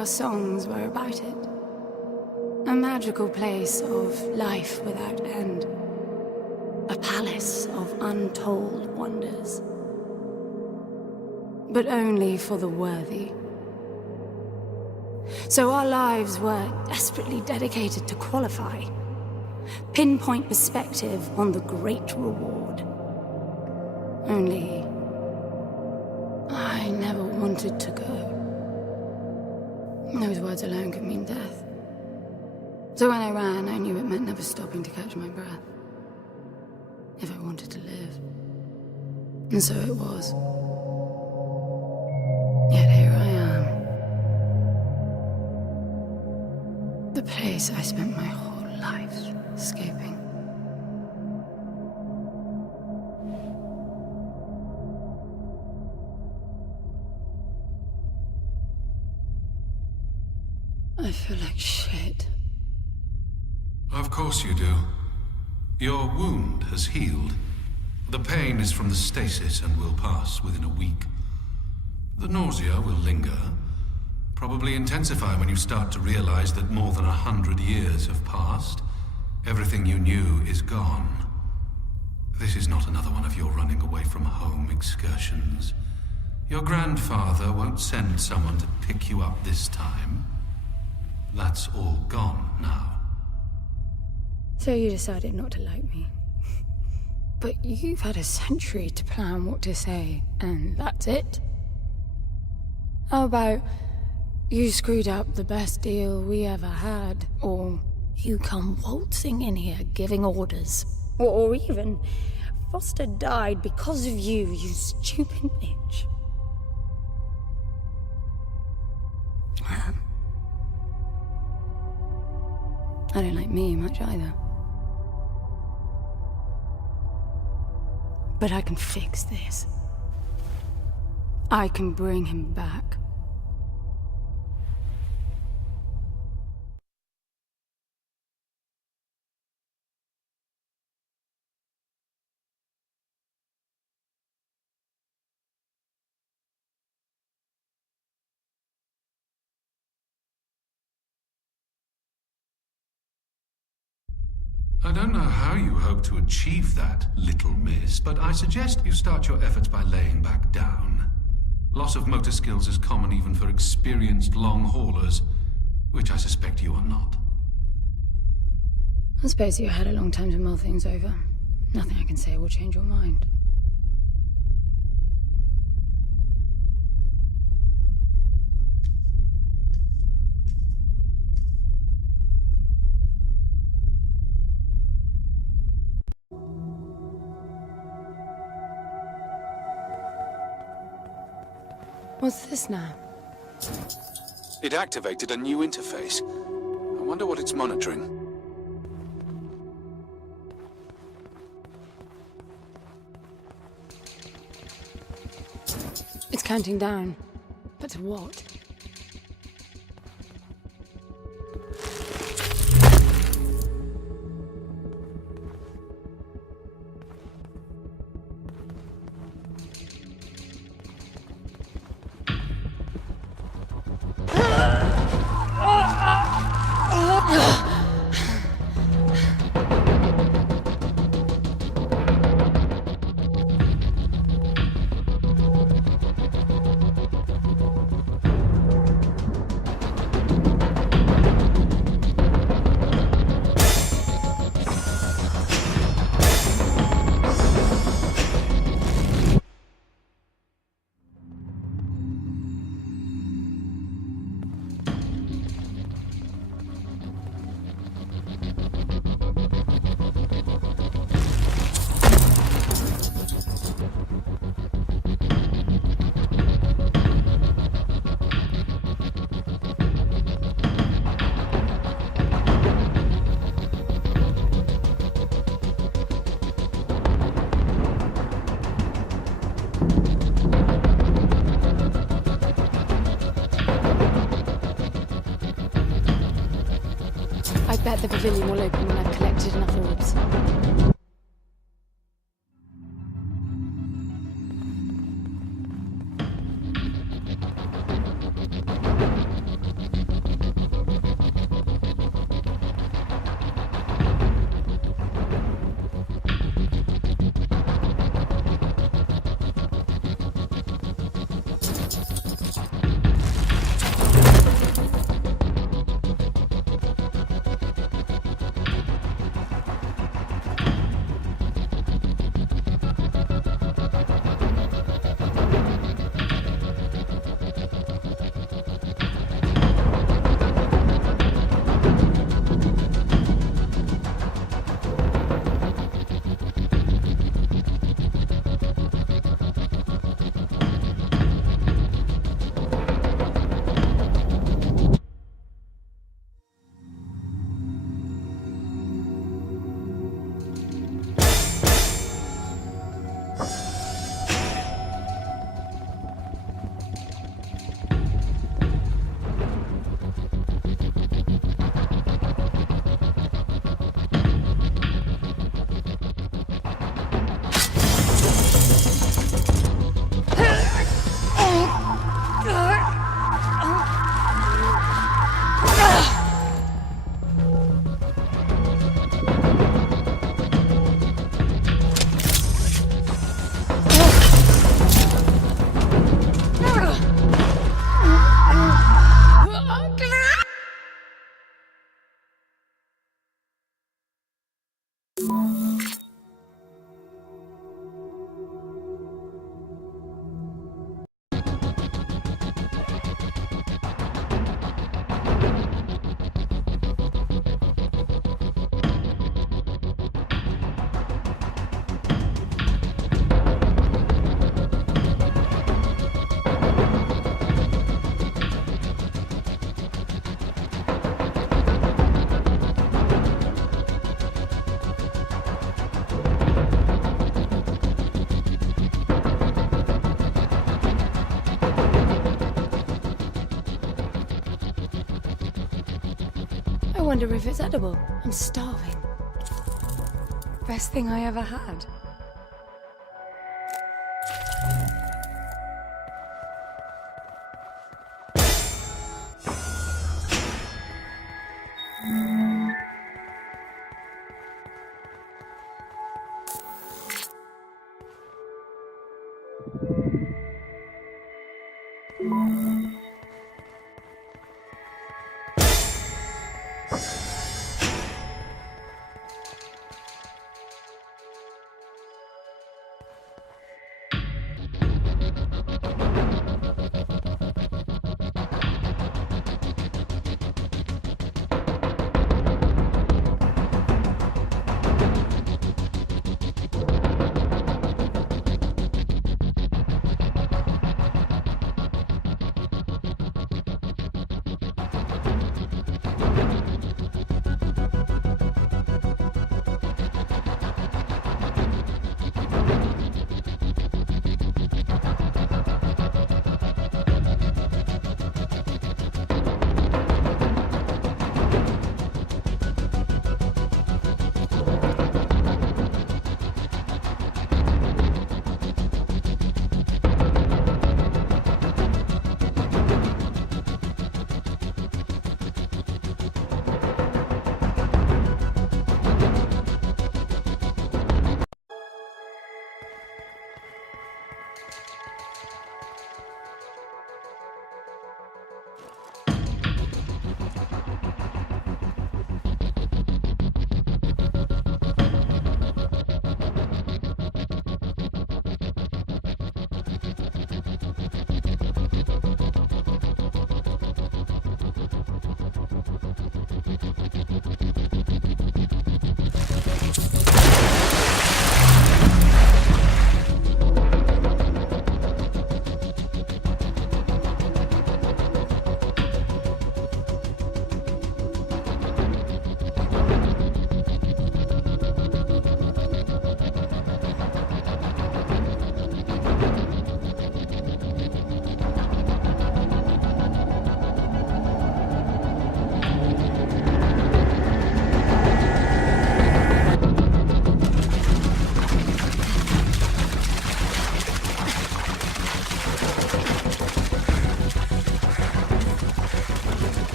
our songs were about it. A magical place of life without end. A palace of untold wonders. But only for the worthy. So our lives were desperately dedicated to qualify. Pinpoint perspective on the great reward. Only... I never wanted to go. Those words alone could mean death. So when I ran, I knew it meant never stopping to catch my breath. If I wanted to live. And so it was. Yet here I am. The place I spent my whole life escaping. I feel like shit. Of course you do. Your wound has healed. The pain is from the stasis and will pass within a week. The nausea will linger, probably intensify when you start to realize that more than 100 years have passed. Everything you knew is gone. This is not another one of your running away from home excursions. Your grandfather won't send someone to pick you up this time. That's all gone now. So you decided not to like me. But you've had a century to plan what to say, and that's it? How about you screwed up the best deal we ever had, or you come waltzing in here giving orders, or even Foster died because of you, you stupid bitch. I don't like me much either. But I can fix this. I can bring him back. I don't know how you hope to achieve that, little miss, but I suggest you start your efforts by laying back down. Loss of motor skills is common even for experienced long haulers, which I suspect you are not. I suppose you had a long time to mull things over. Nothing I can say will change your mind. What's this now? It activated a new interface. I wonder what it's monitoring. It's counting down. But to what? I bet the pavilion will open when I've collected enough orbs. wonder if it's edible. I'm starving. Best thing I ever had.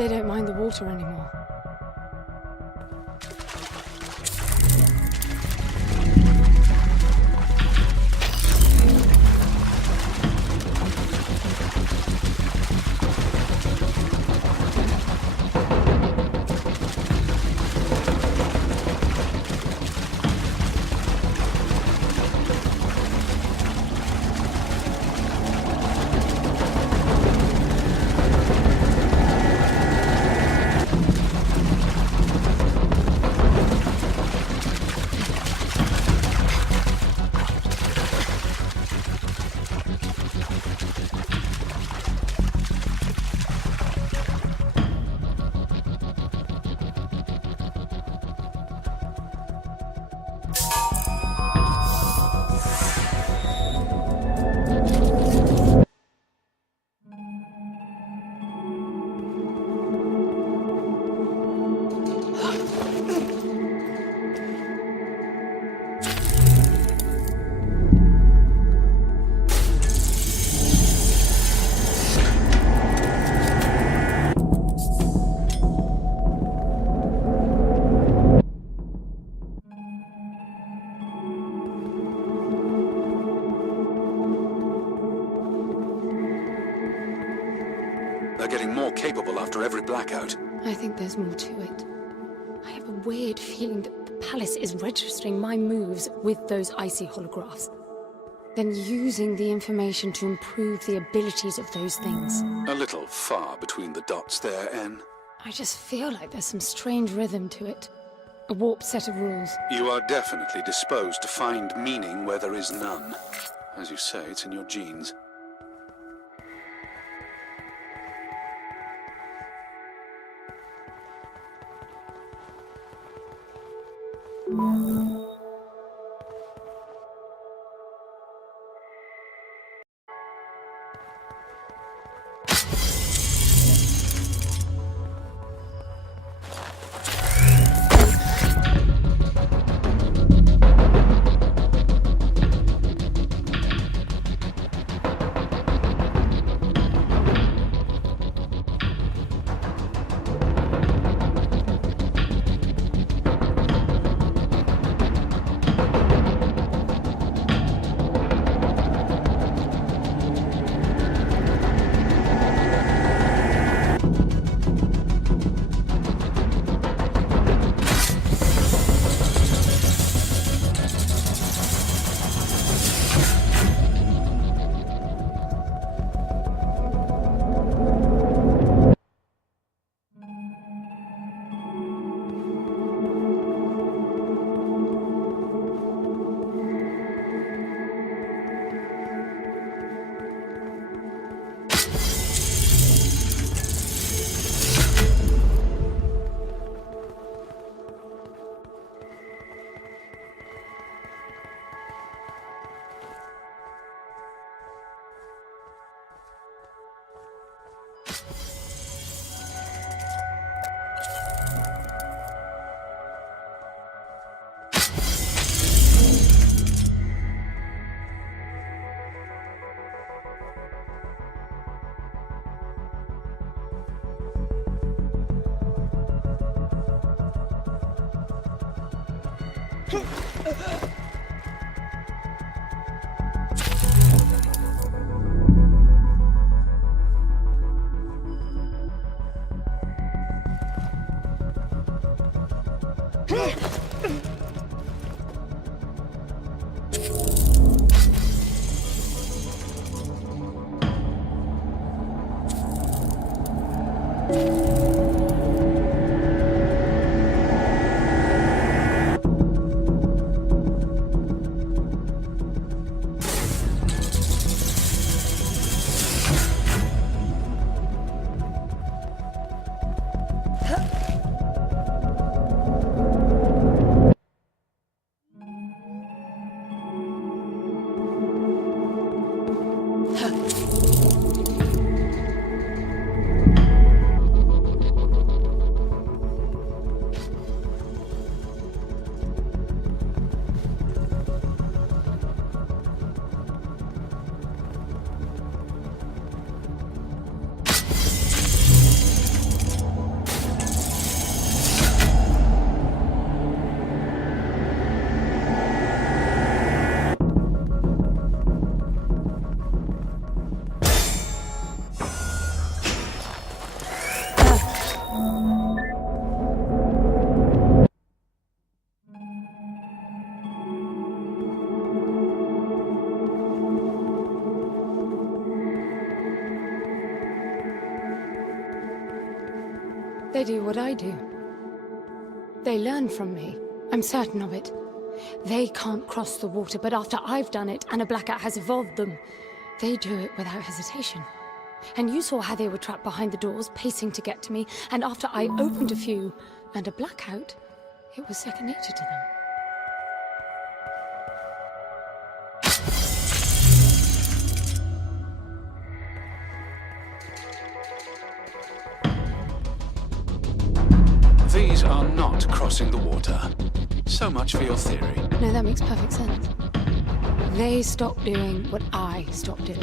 They don't mind the water anymore. after every blackout. I think there's more to it. I have a weird feeling that the palace is registering my moves with those icy holographs, then using the information to improve the abilities of those things. A little far between the dots there, Anne. I just feel like there's some strange rhythm to it. A warped set of rules. You are definitely disposed to find meaning where there is none. As you say, it's in your genes. They do what I do. They learn from me. I'm certain of it. They can't cross the water, but after I've done it and a blackout has evolved them, they do it without hesitation. And you saw how they were trapped behind the doors, pacing to get to me, and after I opened a few and a blackout, it was second nature to them. These are not crossing the water. So much for your theory. No, that makes perfect sense. They stopped doing what I stopped doing.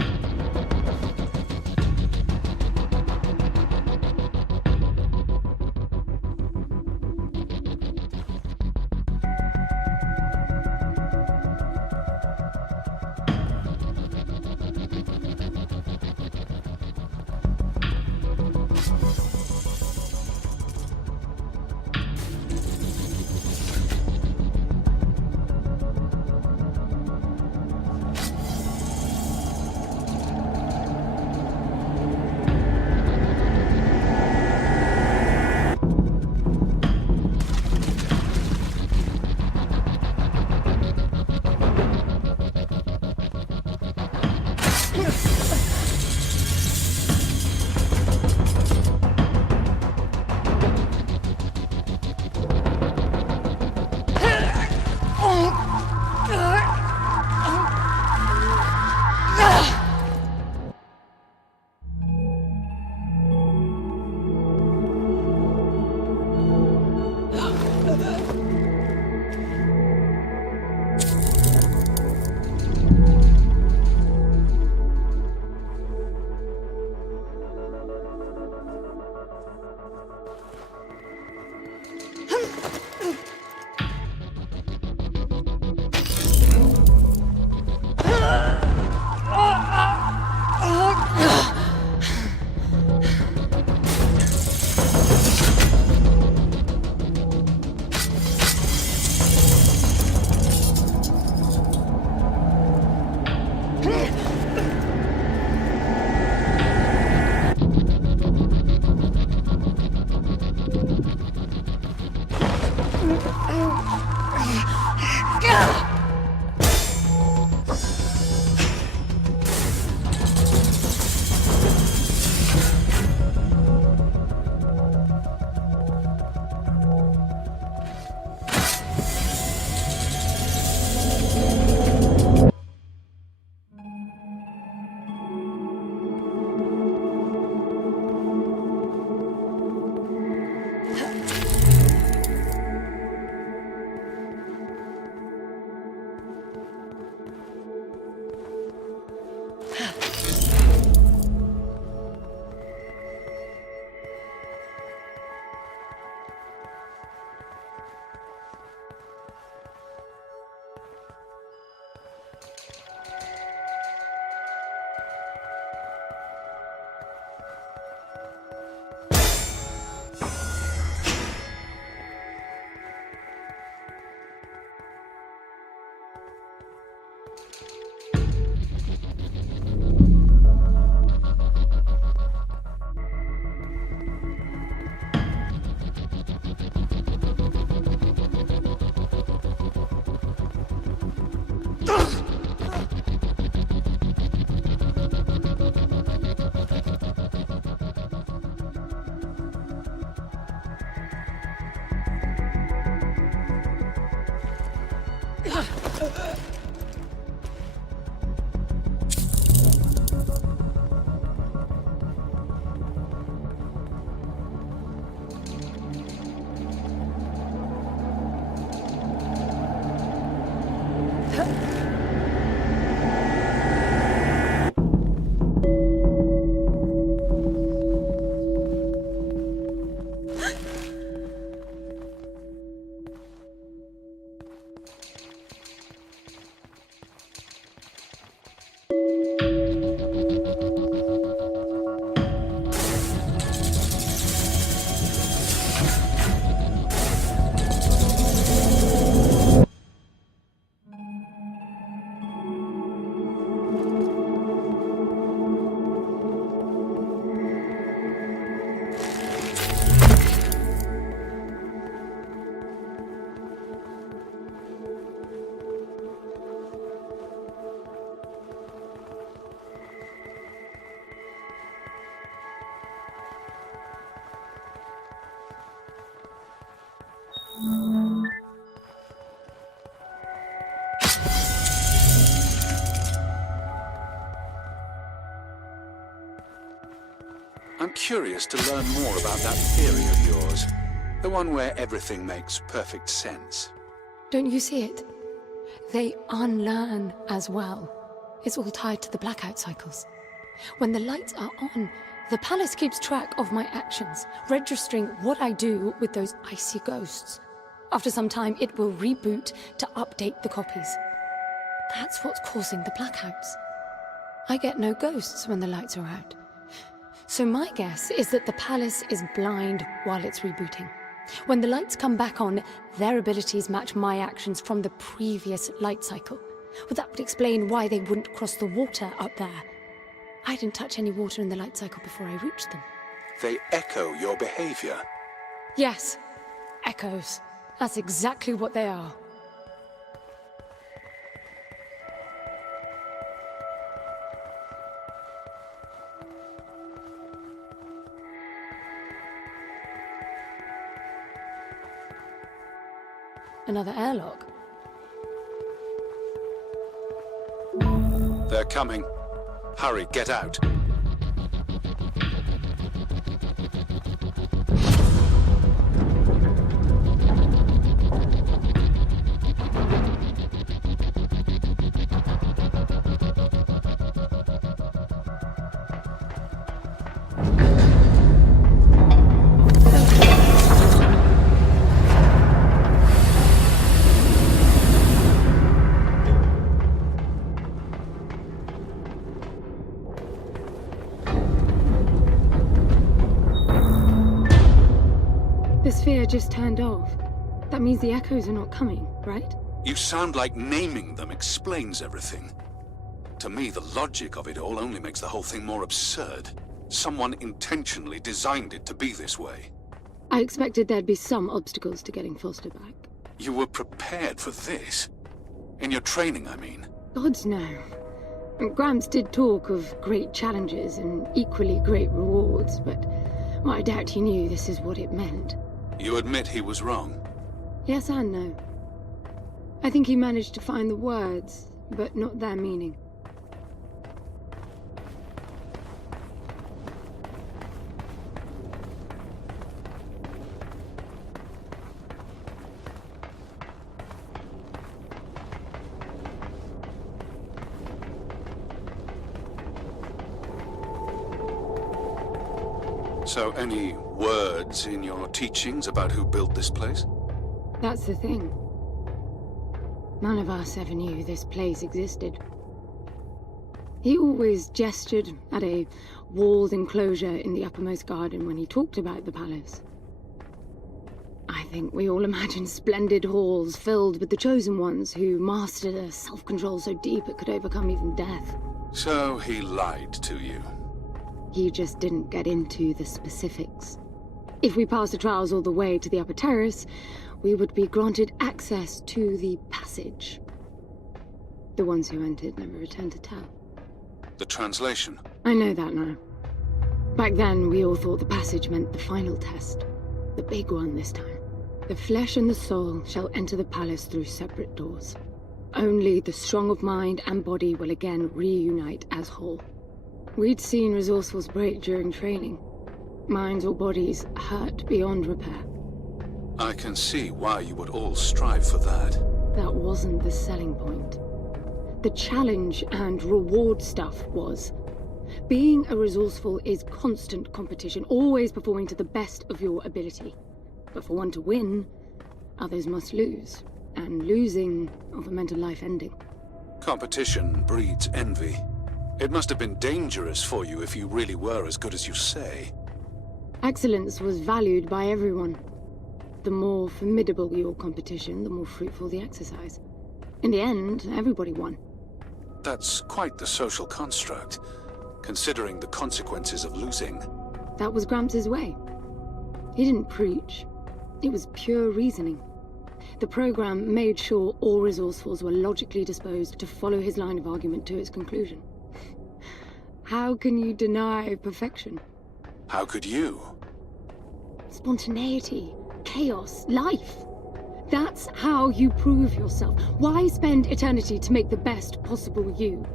I'm curious to learn more about that theory of yours. The one where everything makes perfect sense. Don't you see it? They unlearn as well. It's all tied to the blackout cycles. When the lights are on, the palace keeps track of my actions, registering what I do with those icy ghosts. After some time, it will reboot to update the copies. That's what's causing the blackouts. I get no ghosts when the lights are out. So my guess is that the palace is blind while it's rebooting. When the lights come back on, their abilities match my actions from the previous light cycle. Well, that would explain why they wouldn't cross the water up there. I didn't touch any water in the light cycle before I reached them. They echo your behavior. Yes, echoes. That's exactly what they are. Another airlock. They're coming. Hurry, get out. The sphere just turned off. That means the echoes are not coming, right? You sound like naming them explains everything. To me, the logic of it all only makes the whole thing more absurd. Someone intentionally designed it to be this way. I expected there'd be some obstacles to getting Foster back. You were prepared for this? In your training, I mean? Gods no. Gramps did talk of great challenges and equally great rewards, but well, I doubt he knew this is what it meant. You admit he was wrong? Yes and no. I think he managed to find the words, but not their meaning. So any words in your teachings about who built this place? That's the thing. None of us ever knew this place existed. He always gestured at a walled enclosure in the uppermost garden when he talked about the palace. I think we all imagined splendid halls filled with the chosen ones who mastered a self-control so deep it could overcome even death. So he lied to you? He just didn't get into the specifics. If we passed the trials all the way to the upper terrace, we would be granted access to the passage. The ones who entered never returned to tell. The translation? I know that now. Back then, we all thought the passage meant the final test. The big one this time. The flesh and the soul shall enter the palace through separate doors. Only the strong of mind and body will again reunite as whole. We'd seen resourcefuls break during training. Minds or bodies hurt beyond repair. I can see why you would all strive for that. That wasn't the selling point. The challenge and reward stuff was. Being a resourceful is constant competition, always performing to the best of your ability. But for one to win, others must lose. And losing of a mental life ending. Competition breeds envy. It must have been dangerous for you if you really were as good as you say. Excellence was valued by everyone. The more formidable your competition, the more fruitful the exercise. In the end, everybody won. That's quite the social construct, considering the consequences of losing. That was Gramps' way. He didn't preach. It was pure reasoning. The program made sure all resourcefuls were logically disposed to follow his line of argument to its conclusion. How can you deny perfection? How could you? Spontaneity, chaos, life. That's how you prove yourself. Why spend eternity to make the best possible you?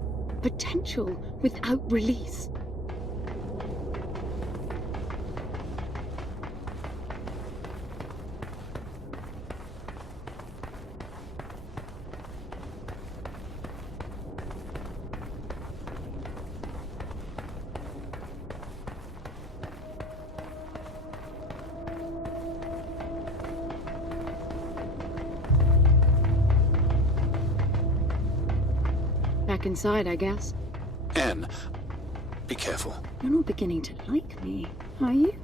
Potential without release. Back inside, I guess. Anne, be careful. You're not beginning to like me, are you?